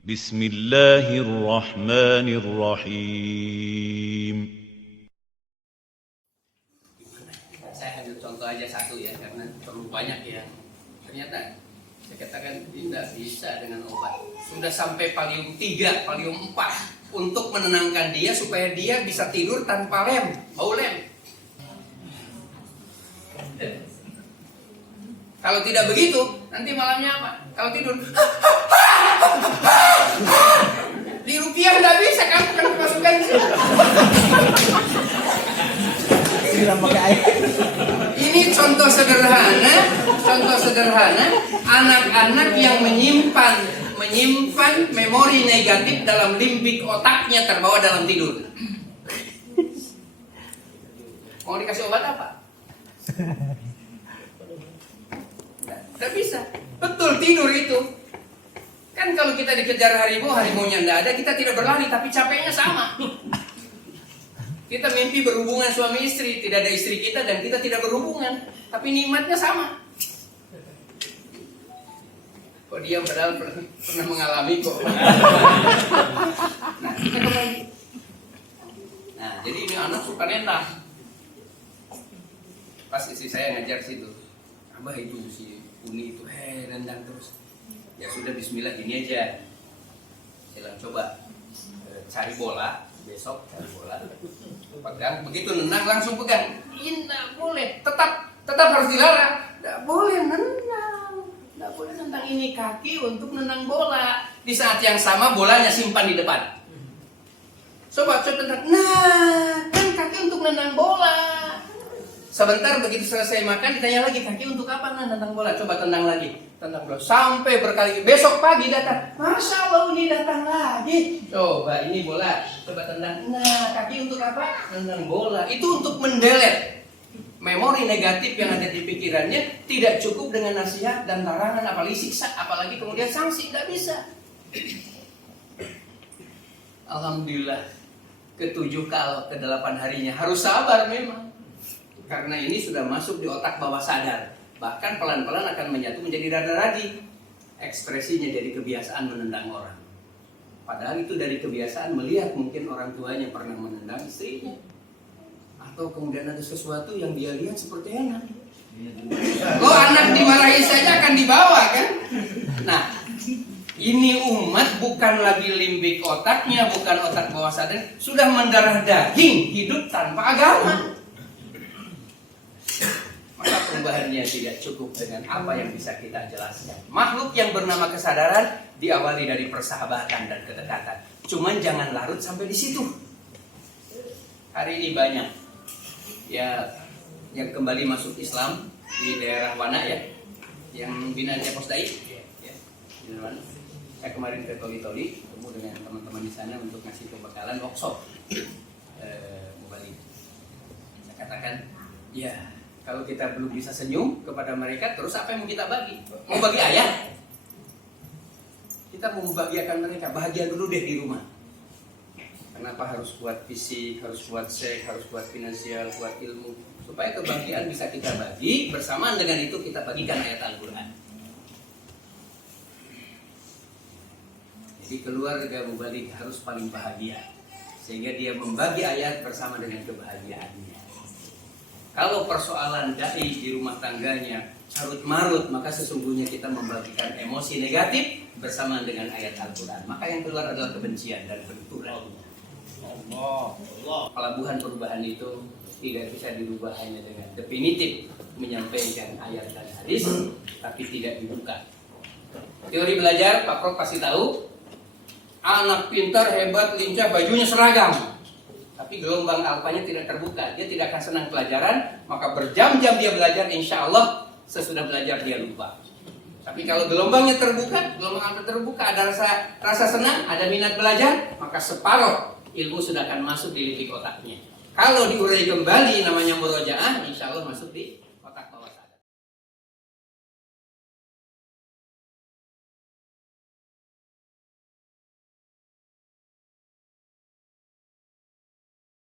Bismillahirrahmanirrahim. Saya ambil contoh aja satu ya, karena terlalu banyak ya. Ternyata saya katakan tidak bisa dengan obat. Sudah sampai valium 3, valium 4 untuk menenangkan dia supaya dia bisa tidur tanpa lem, bau lem. Kalau tidak begitu, nanti malamnya apa? Kalau tidur, di rupiah nggak bisa, kamu kan masukkan Ini contoh sederhana, anak-anak yang menyimpan memori negatif dalam limbik otaknya terbawa dalam tidur. Mau dikasih obat apa? Tidak bisa. Betul, tidur itu. Kan kalau kita dikejar harimaunya tidak ada, kita tidak berlari, tapi capeknya sama. Kita mimpi berhubungan suami istri, tidak ada istri kita dan kita tidak berhubungan, tapi nikmatnya sama. Kok dia padahal pernah mengalami kok. Nah, kita kembali. Nah, jadi ini anak suka nentang. Pas istri saya ngajar situ, Abah itu si Uni itu nendang terus. Ya sudah, bismillah, gini aja. Saya bilang coba cari bola, besok cari bola, pegang, begitu nendang langsung pegang. Ini tidak boleh, tetap harus dilarang. Tidak boleh nendang, tidak boleh nendang. Ini kaki untuk nendang bola. Di saat yang sama bolanya simpan di depan. Coba tendang. Nah, kan kaki untuk nendang bola. Sebentar begitu selesai makan ditanya lagi, kaki untuk apa? Nah, tendang bola. Coba tendang lagi, tendang bola sampai berkali. Besok pagi datang, Masya Allah ini datang lagi. Coba ini bola, coba tendang. Nah, kaki untuk apa? Tendang bola. Itu untuk mendelete memori negatif yang ada di pikirannya. Tidak cukup dengan nasihat dan larangan, apalagi siksa, apalagi kemudian sanksi. Tidak bisa. Alhamdulillah, ke-7 ke-8 harinya harus sabar memang. Karena ini sudah masuk di otak bawah sadar. Bahkan pelan-pelan akan menyatu menjadi rada-radi. Ekspresinya jadi kebiasaan menendang orang. Padahal itu dari kebiasaan melihat mungkin orang tuanya pernah menendang istrinya. Atau kemudian ada sesuatu yang dia lihat seperti enak. Oh, anak dimarahin saja akan dibawa kan? Nah, ini umat bukan lagi limbik otaknya, bukan otak bawah sadar. Sudah mendarah daging, hidup tanpa agama. Maka perubahannya tidak cukup dengan apa yang bisa kita jelaskan. Makhluk yang bernama kesadaran diawali dari persahabatan dan kedekatan. Cuman jangan larut sampai di situ. Hari ini banyak ya yang kembali masuk Islam di daerah Wana ya, yang binaannya Posdai. Ya, saya kemarin ke Toli-Toli, ketemu dengan teman-teman di sana untuk ngasih pembekalan workshop Mubalik. Saya katakan, ya, kalau kita belum bisa senyum kepada mereka, terus apa yang mau kita bagi? Mau bagi ayah? Kita mau membahagiakan mereka, bahagia dulu deh di rumah. Kenapa harus buat fisik, harus buat seks, harus buat finansial, buat ilmu? Supaya kebahagiaan bisa kita bagi, bersamaan dengan itu kita bagikan ayat Al-Quran. Jadi keluarga mubalik harus paling bahagia, sehingga dia membagi ayat bersama dengan kebahagiaannya. Kalau persoalan dai di rumah tangganya carut marut, maka sesungguhnya kita membagikan emosi negatif bersamaan dengan ayat Al-Quran. Maka yang keluar adalah kebencian dan benturan. Pelabuhan perubahan itu tidak bisa dirubah hanya dengan definitif menyampaikan ayat dan hadis, tapi tidak dibuka. Teori belajar, Pak Prof pasti tahu. Anak pintar, hebat, lincah, bajunya seragam. Tapi gelombang alfanya tidak terbuka, dia tidak akan senang pelajaran, maka berjam-jam dia belajar, insya Allah sesudah belajar dia lupa. Tapi kalau gelombangnya terbuka, gelombang alfa terbuka, ada rasa senang, ada minat belajar, maka separuh ilmu sudah akan masuk di lidik otaknya. Kalau diurai kembali namanya murojaah, insya Allah masuk di otak bawah sadar.